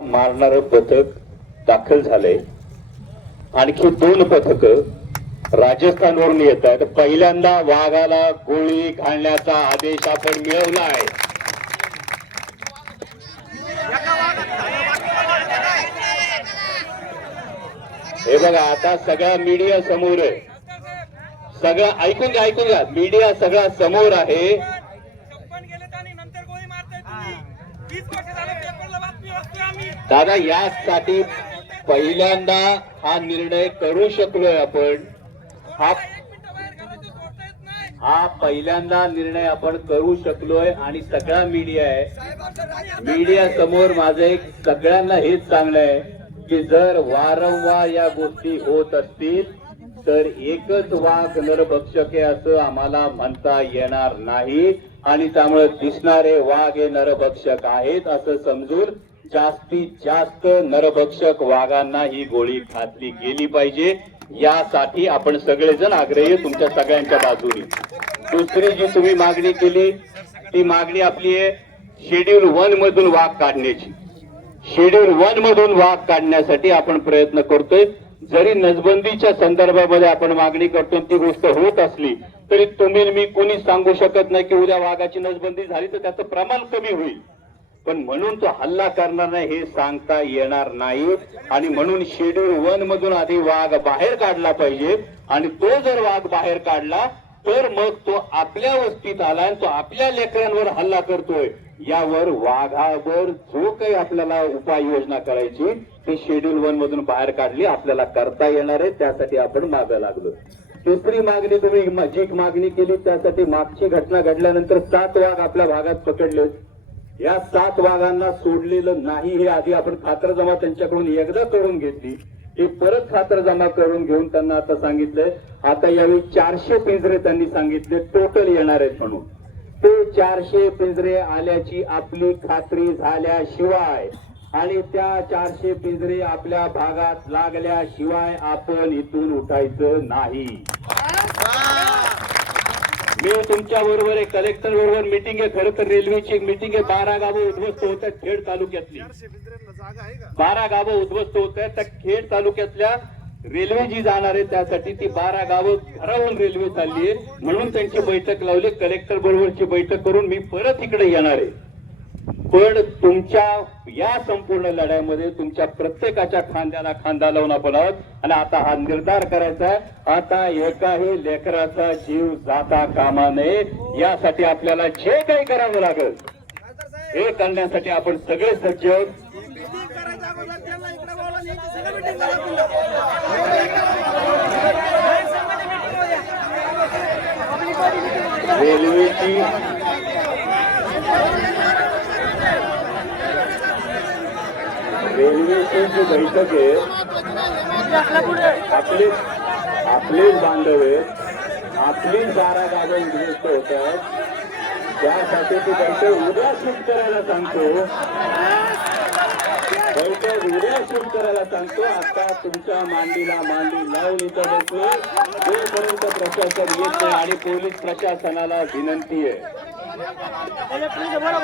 मारणार पथक दाखल झालंय. आणखी दोन पथक राजस्थानवरून येत आहेत. पहिल्यांदा वाघाला गोळी घालण्याचा आदेश आपण मिळवला आहे हे बघा आता सगळा मीडिया समोर आहे. सगळं ऐकून घ्या ऐकून घ्या. मीडिया सगळा समोर आहे. दादा यासाठी पहिल्यांदा हा निर्णय करू शकलोय आपण. हा हा पहिल्यांदा निर्णय आपण करू शकलोय आणि सगळा मीडिया आहे. मीडिया समोर माझं एक सगळ्यांना हेच सांगणं आहे की जर वारंवार या गोष्टी होत असतील तर एकच वाघ नरभक्षक आहे असं आम्हाला म्हणता येणार नाही. आणि त्यामुळे दिसणारे वाघ हे नरभक्षक आहेत असं समजून जास्तीत जास्त नरभक्षक वाघांना ही गोळी घातली गेली पाहिजे. यासाठी आपण सगळेजण आग्रही तुमच्या सगळ्यांच्या बाजूने. दुसरी जी तुम्ही मागणी केली ती मागणी आपली आहे शेड्यूल वन मधून वाघ काढण्याची. शेड्यूल वन मधून वाघ काढण्यासाठी आपण प्रयत्न करतोय. जरी नसबंदीच्या संदर्भामध्ये आपण मागणी करतो ती गोष्ट होत असली तरी तुम्ही मी कोणी सांगू शकत नाही की उद्या वाघाची नसबंदी झाली तर त्याचं प्रमाण कमी होईल. पण म्हणून तो हल्ला करणार नाही हे सांगता येणार नाही. आणि म्हणून शेड्यूल वन मधून आधी वाघ बाहेर काढला पाहिजे. आणि तो जर वाघ बाहेर काढला तर मग तो आपल्या वस्तीत आला आणि तो आपल्या लेकरांवर हल्ला करतोय. यावर वाघावर जो काही आपल्याला उपाययोजना करायची ती शेड्यूल वन मधून बाहेर काढली आपल्याला करता येणार आहे त्यासाठी आपण मागायला लागलो. दुसरी मागणी तुम्ही जी मागणी केली त्यासाठी मागची घटना घडल्यानंतर सात वाघ आपल्या भागात पकडले. या सात वाघांना सोडलेलं नाही हे आधी आपण खातरजमा त्यांच्याकडून एकदा करून घेतली. हे परत खातरजमा करून घेऊन त्यांना आता सांगितलंय. आता यावेळी चारशे पिंजरे त्यांनी सांगितले. टोटल येणार आहेत म्हणून. ते चारशे पिंजरे आल्याची आपली खात्री झाल्याशिवाय आणि त्या चारशे पिंजरे आपल्या भागात लागल्याशिवाय आपण इथून उठायचं नाही. मी तुमच्या बरोबर आहे कलेक्टर बरोबर मिटिंग आहे. खरं तर रेल्वेची एक मिटिंग आहे. बारा गावं उद्ध्वस्त होत आहेत खेड तालुक्यातली. बारा गावं उद्ध्वस्त होत आहेत. त्या खेड तालुक्यातल्या रेल्वे जी जाणार आहे त्यासाठी ती बारा गावं घरावरून रेल्वे चालली आहे. म्हणून त्यांची बैठक लावली. कलेक्टर बरोबरची बैठक करून मी परत इकडे येणार आहे. पण तुमच्या या संपूर्ण लढ्यामध्ये तुमच्या प्रत्येकाच्या खांद्याला खांदा लावून आपण आहोत. आणि आता हा निर्धार करायचा आहे. आता एकाही लेकराचा जीव जाता कामा नये. यासाठी आपल्याला जे काही करावं लागेल हे करण्यासाठी आपण सगळे सज्ज आहोत करायच्या अगोदर त्यांना इकडे बोलवलं नाही की सगळं मीटिंग झालं रेल्वेची रेल्वेची जी बैठक आहे आपले आपलेच बांधव आहेत आपलीच बारा गावं होत आहेत त्यासाठी ती बैठक उद्या शूट करायला सांगतो. बैठक उद्या शूट करायला सांगतो. आता तुमच्या मांडीला मांडी लावून इथं बसलो. जोपर्यंत प्रशासन येत नाही आणि पोलीस प्रशासनाला विनंती आहे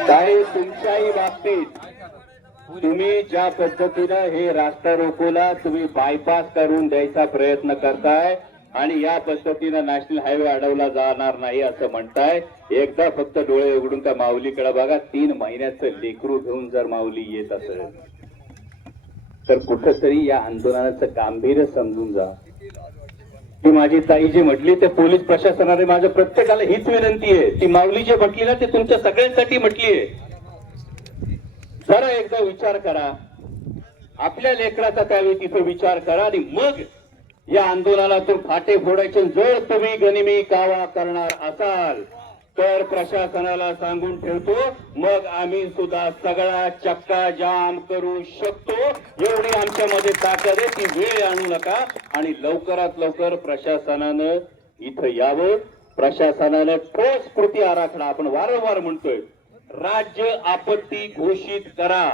काही तुमच्याही बाबतीत तुम्ही ज्या पद्धतीनं हे रास्ता रोकोला तुम्ही बायपास करून द्यायचा प्रयत्न करताय आणि या पद्धतीनं नॅशनल हायवे अडवला जाणार नाही असं म्हणताय एकदा फक्त डोळे उघडून त्या माऊलीकडे बघा तीन महिन्याचं लेकरू घेऊन जर माऊली येत असेल तर कुठंतरी या आंदोलनाचं गांभीर्य समजून जा. ती माझी ताई जी म्हटली ते पोलीस प्रशासनाने माझ्या प्रत्येकाला हीच विनंती आहे. ती माऊली जे म्हटली ना ते तुमच्या सगळ्यांसाठी म्हटली आहे. जरा एकदा विचार करा. आपल्या लेकराचा त्यावेळी तिथे विचार करा आणि मग या आंदोलनातून फाटे फोडायचे जर तुम्ही गनिमी कावा करणार असाल तर प्रशासनाला सांगून ठेवतो मग आम्ही सुद्धा सगळा चक्का जाम करू शकतो. एवढी आमच्यामध्ये ताकद आहे ती वेळ आणू नका. आणि लवकरात लवकर प्रशासनानं इथं यावं. प्रशासनानं ठोस कृती आराखडा आपण वारंवार म्हणतोय. राज्य आपत्ती घोषित करा.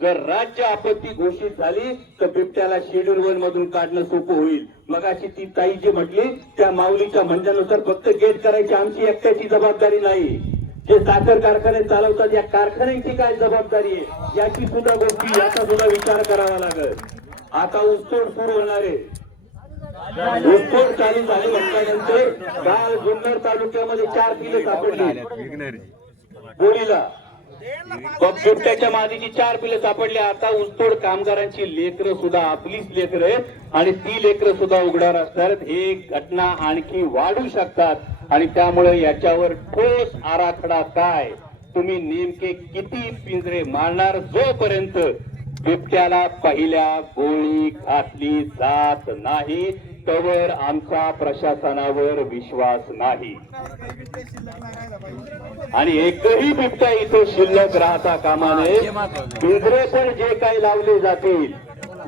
जर राज्य आपत्ती घोषित झाली तर बिबट्याला शेड्यूल वन मधून काढणं सोपं होईल. मग अशी ती ताई जी म्हटली त्या माऊलीच्या म्हणण्यानुसार फक्त गेट करायची आमची एकट्याची जबाबदारी नाही. जे साखर कारखाने चालवतात या कारखान्यांची काय जबाबदारी आहे? याची सुद्धा गोष्टी याचा सुद्धा विचार करावा लागेल. आता ऊसतोड सुरू होणार आहे. ऊसतोड चालू झाली म्हटल्यानंतर काल जुन्नर तालुक्यामध्ये चार पिले सापडली. गोळीला बिबट्याच्या मादीची चार पिलं सापडली. आता ऊसतोड कामगारांची लेकरं सुद्धा आपलीच लेकरं आहेत आणि ती लेकरं सुद्धा उघडार असतात हे घटना आणखी वाढू शकतात आणि त्यामुळे याच्यावर ठोस आराखडा काय? तुम्ही नेमके किती पिंजरे मारणार? जोपर्यंत बिबट्याला पहिल्या गोळी घातली जात नाही. तवर आमचा प्रशासनावर विश्वास नाही. आणि एकही बिबट्या इथे शिल्लक राहता कामा नये. पिंजरे पण जे काही लावले जातील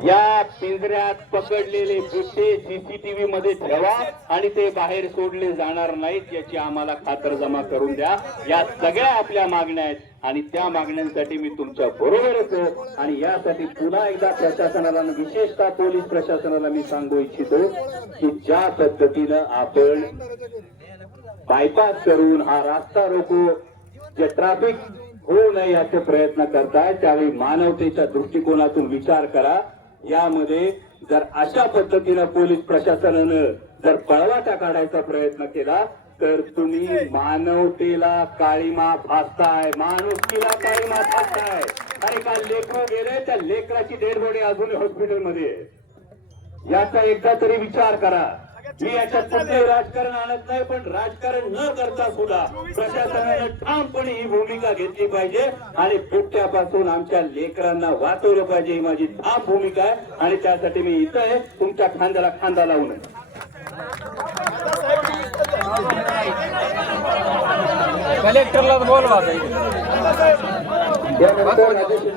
या पिंजऱ्यात पकडलेले बिबटे सीसीटीव्ही मध्ये ठेवा आणि ते बाहेर सोडले जाणार नाहीत याची आम्हाला खातरजमा करून द्या. या सगळ्या आपल्या मागण्या आहेत आणि त्या मागण्यांसाठी मी तुमच्या बरोबरच आहे. आणि यासाठी पुन्हा एकदा प्रशासनाला विशेषतः पोलीस प्रशासनाला मी सांगू इच्छितो की ज्या पद्धतीनं आपण बायपास करून हा रास्ता रोको जे ट्रॅफिक होऊ नये याचे प्रयत्न करताय त्यावेळी मानवतेच्या दृष्टिकोनातून विचार करा. यामध्ये जर अशा पद्धतीनं पोलीस प्रशासनानं जर पळवाटा काढायचा प्रयत्न केला तर तुम्ही मानवतेला काळीमा फासताय माणुसकीला काळीमा फासताय अरे काल लेकरू गेले? त्या लेकराची डेड बॉडी अजूनही हॉस्पिटलमध्ये याचा एकदा तरी विचार करा. मी याच्यात कुठलंही राजकारण आणत नाही पण राजकारण न करता सुद्धा प्रशासनाने ठामपणे ही भूमिका घेतली पाहिजे आणि बिबट्यापासून आमच्या लेकरांना वाचवलं पाहिजे ही माझी ठाम भूमिका आहे. आणि त्यासाठी मी इथं आहे. तुमच्या खांद्याला खांदा लावून. कलेक्टरला बोलवा